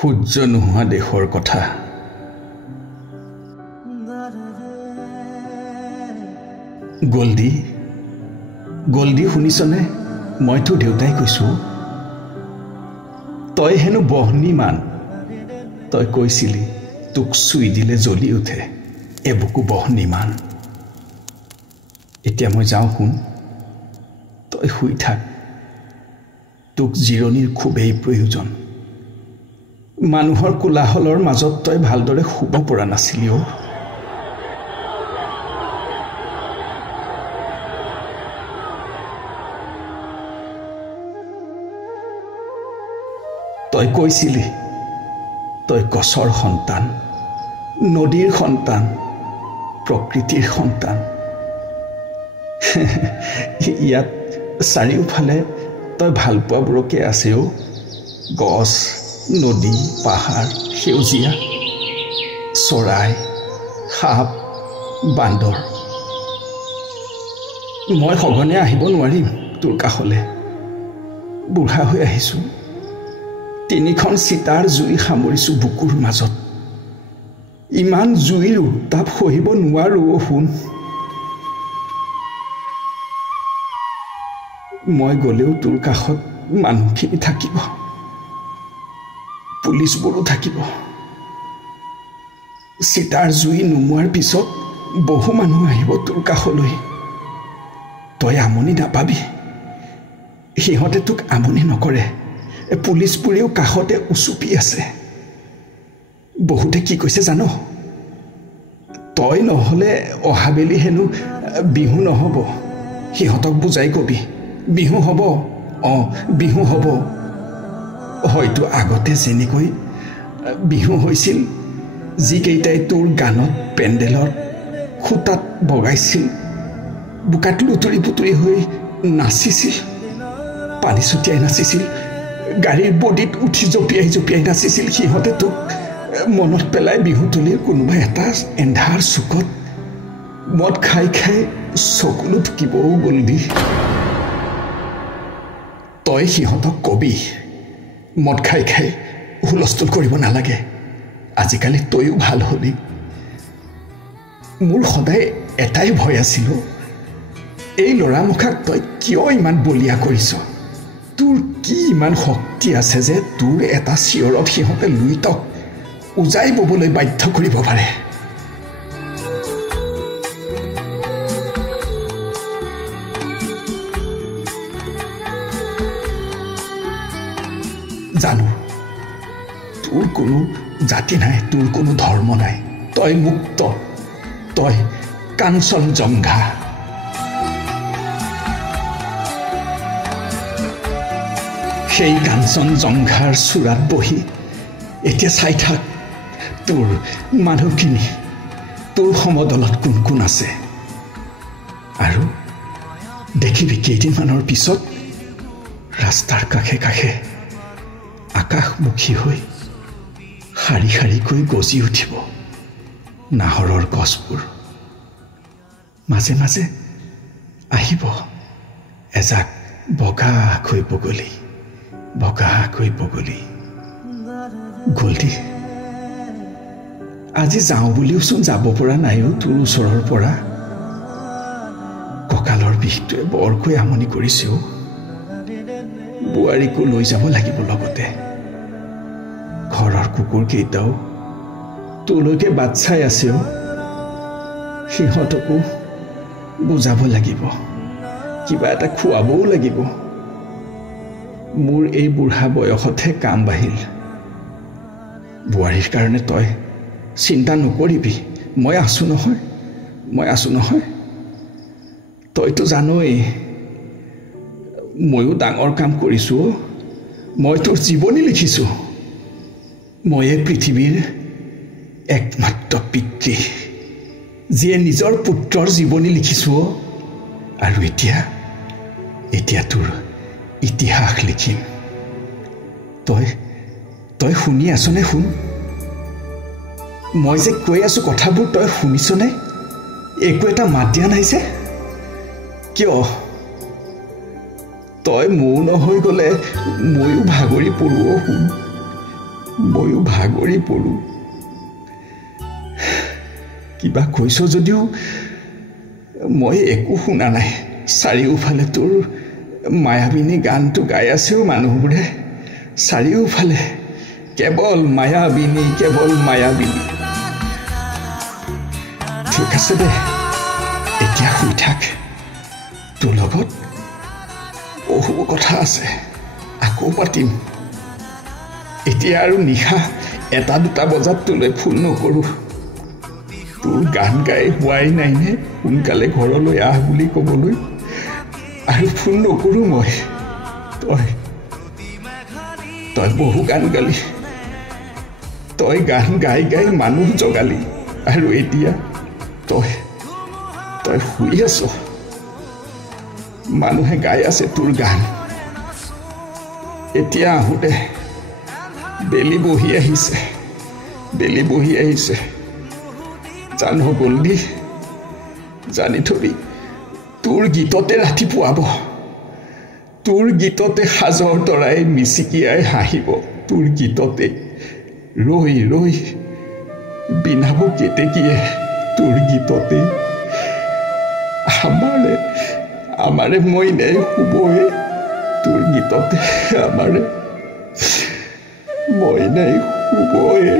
সূৰ্য নোহোৱা দেশৰ কথা গল্ডি শুনিছনে মই তোৰ দেউতাই কৈছো তই হেনো বহনীমান তই কৈছিলি তোক চুই দিলে জ্বলি উঠে এবুকু বহনীমান এতিয়া মই যাওঁ শুন তই শুই থাক তোক জিৰণিৰ খুবেই প্ৰয়োজন মানুহৰ কোলাহলৰ মাজত তই ভালদৰে শুব পৰা নাছিলি তই কৈছিলি তই গছৰ সন্তান নদীৰ সন্তান প্ৰকৃতিৰ সন্তান ইয়াত চাৰিওফালে তই ভাল পোৱাবোৰকে আছে গছ নদী পাহাৰ সেউজীয়া চৰাই সাপ বান্দৰ মই সঘনে আহিব নোৱাৰিম তোৰ কাষলৈ বুঢ়া হৈ আহিছোঁ তিনিখন চিতাৰ জুই সামৰিছোঁ বুকুৰ মাজত ইমান জুইৰ উত্তাপ সহিব নোৱাৰো শুন মই গ'লেও তোৰ কাষত মানুহখিনি থাকিব পুলিচবোৰো থাকিব চিতাৰ জুই নুমুৱাৰ পিছত বহু মানুহ আহিব তোৰ কাষলৈ তই আমনি নাপাবি সিহঁতে তোক আমনি নকৰে পুলিচবোৰেও কাষতে উচুপি আছে বহুতে কি কৈছে জানো তই নহ'লে অহাবেলি হেনো বিহু নহ'ব সিহঁতক বুজাই কবি বিহু হ'ব বিহু হ'ব হয়তো আগতে যেনেকৈ বিহু হৈছিল যিকেইটাই তোৰ গানত পেণ্ডেলত খুটাত বগাইছিল বোকাত লুতুৰি পুতুৰি হৈ নাচিছিল পানী ছটিয়াই নাচিছিল গাড়ীৰ বডিত উঠি জঁপিয়াই নাচিছিল সিহঁতে তোক মনত পেলাই বিহুতলীৰ কোনোবা এটা এন্ধাৰ চুকত মদ খাই চকুলো ঢুকিবও গ'লদি তই সিহঁতক কবি মদ খাই হুলস্থুল কৰিব নালাগে আজিকালি তইও ভাল হলি মোৰ সদায় এটাই ভয় আছিল এই ল'ৰামুখাক তই কিয় ইমান বলিয়া কৰিছ তোৰ কি ইমান শক্তি আছে যে তোৰ এটা চিঞৰত সিহঁতে লুই তক উজাই ববলৈ বাধ্য কৰিব পাৰে জানো তোৰ কোনো জাতি নাই তোৰ কোনো ধৰ্ম নাই তই মুক্ত তই কাঞ্চনজংঘা সেই কাঞ্চনজংঘাৰ চূড়াত বহি এতিয়া চাই থাক তোৰ মানুহখিনি তোৰ সমদলত কোন কোন আছে আৰু দেখিবি কেইদিনমানৰ পিছত ৰাস্তাৰ কাষে আকাশমুখী হৈ শাৰী শাৰীকৈ গজি উঠিব নাহৰৰ গছবোৰ মাজে মাজে আহিব এজাক বগাকৈ বগলী গল্ডি আজি যাওঁ বুলিওচোন যাব পৰা নাইও তোৰ ওচৰৰ পৰা কঁকালৰ বিষটোৱে বৰকৈ আমনি কৰিছেও বোৱাৰীকো লৈ যাব লাগিব লগতে ঘৰৰ কুকুৰ কেইটাও তোলৈকে বাট চাই আছেও সিহঁতকো বুজাব লাগিব কিবা এটা খুৱাবও লাগিব মোৰ এই বুঢ়া বয়সতহে কাম বাঢ়িল বোৱাৰীৰ কাৰণে তই চিন্তা নকৰিবি মই আছো নহয় তইতো জানই ময়ো ডাঙৰ কাম কৰিছোঁ মই তোৰ জীৱনী লিখিছোঁ ময়ে পৃথিৱীৰ একমাত্ৰ পিতৃ যিয়ে নিজৰ পুত্ৰৰ জীৱনী লিখিছোঁ আৰু এতিয়া তোৰ ইতিহাস লিখিম তই শুনি আছনে শুন মই যে কৈ আছো কথাবোৰ তই শুনিছনে একো এটা মাত দিয়া নাই যে কিয় তই মৌন হৈ গ'লে ময়ো ভাগৰি পৰোঁ শুন ময়ো ভাগৰি পৰো কিবা কৈছ যদিও মই একো শুনা নাই চাৰিওফালে তোৰ মায়াবিনী গানটো গাই আছেও মানুহবোৰে চাৰিওফালে কেৱল মায়াবিনী ঠিক আছে দে এতিয়া শুই থাক তোৰ লগত বহু কথা আছে আকৌ পাতিম এতিয়া আৰু নিশা 1-2 বজাত তোলৈ ফোন নকৰোঁ তোৰ গান গাই হোৱাই নাই নে সোনকালে ঘৰলৈ আহ বুলি ক'বলৈ আৰু ফোন নকৰোঁ মই তই বহু গান গালি তই গান গাই গাই মানুহ জগালি আৰু এতিয়া তই শুই আছ মানুহে গাই আছে তোৰ গান এতিয়া আহোঁতে বেলি বহি আহিছে জানো গল্ডি জানি থবি তোৰ গীততে ৰাতি পুৱাব তোৰ গীততে সাজৰ তৰাই মিচিকিয়াই হাঁহিব তোৰ গীততে ৰৈ ৰৈ বিনাব কেতেকীয়ে তোৰ গীততে আমাৰে মইনাই শুবয়ে তোৰ গীততে আমাৰে মইনাই শুবয়ে